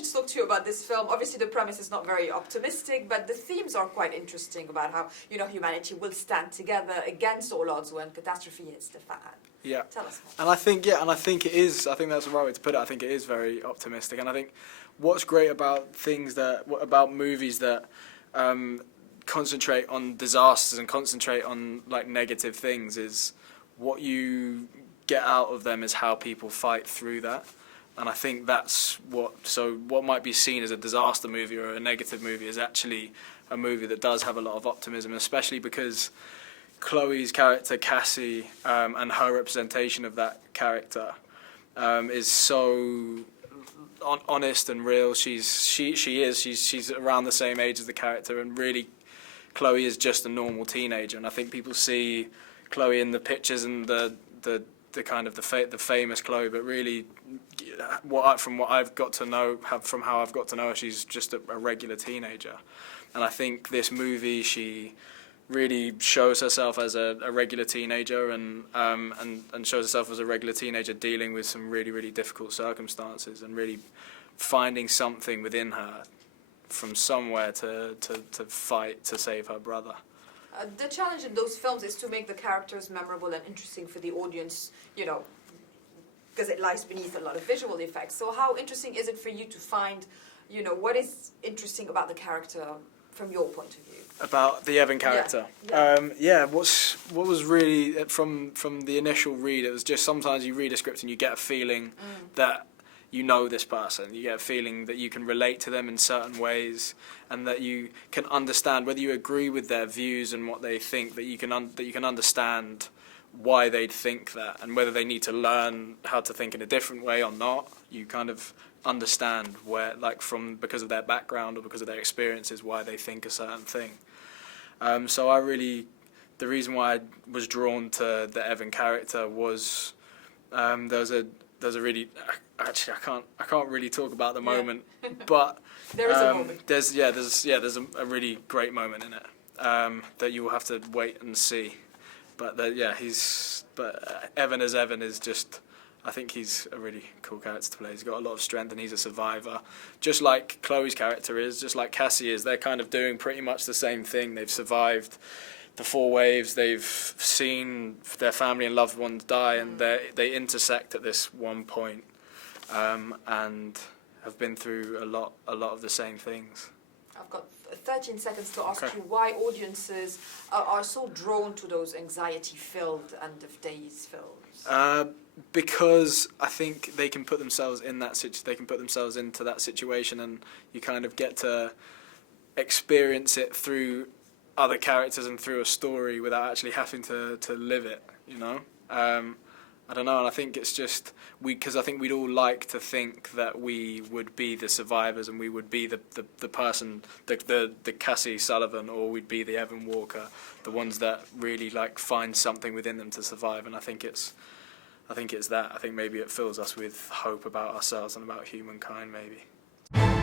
pleasure to talk to you about this film. Obviously, the premise is not very optimistic, but the themes are quite interesting about how, you know, humanity will stand together against all odds when catastrophe hits the fan. Yeah. Tell us more. And I think it is. I think that's the right way to put it. I think it is very optimistic, and I think what's great about movies that concentrate on disasters and concentrate on like negative things is what you get out of them is how people fight through that. And I think that's what might be seen as a disaster movie or a negative movie is actually a movie that does have a lot of optimism, especially because Chloe's character Cassie and her representation of that character is so honest and real. She's around the same age as the character, and really Chloe is just a normal teenager. And I think people see Chloe in the pictures and the kind of the famous Chloe, but really from how I've got to know her, she's just a regular teenager. And I think this movie, she really shows herself as a regular teenager and shows herself as a regular teenager dealing with some really, really difficult circumstances and really finding something within her from somewhere to fight to save her brother. The challenge in those films is to make the characters memorable and interesting for the audience, you know, because it lies beneath a lot of visual effects. So how interesting is it for you to find, you know, what is interesting about the character from your point of view? About the Evan character? What was really, from the initial read, it was just sometimes you read a script and you get a feeling that you know this person. You get a feeling that you can relate to them in certain ways, and that you can understand whether you agree with their views and what they think. That you can understand why they'd think that, and whether they need to learn how to think in a different way or not. You kind of understand where, like, because of their background or because of their experiences, why they think a certain thing. So the reason why I was drawn to the Evan character was there's a really, actually I can't really talk about the moment, but there is a moment. There's a really great moment in it that you will have to wait and see. But Evan as Evan is just, I think he's a really cool character to play. He's got a lot of strength and he's a survivor, just like Chloe's character is, just like Cassie is. They're kind of doing pretty much the same thing. They've survived the 4 waves. They've seen their family and loved ones die, and they intersect at this one point, and have been through a lot of the same things. I've got 13 seconds to ask you why audiences are so drawn to those anxiety-filled end of days films. Because I think they can put themselves in that they can put themselves into that situation, and you kind of get to experience it through other characters and through a story without actually having to live it, you know. I don't know, and I think it's just because I think we'd all like to think that we would be the survivors and we would be the person, the Cassie Sullivan, or we'd be the Evan Walker, the ones that really like find something within them to survive. And I think it's that. I think maybe it fills us with hope about ourselves and about humankind, maybe.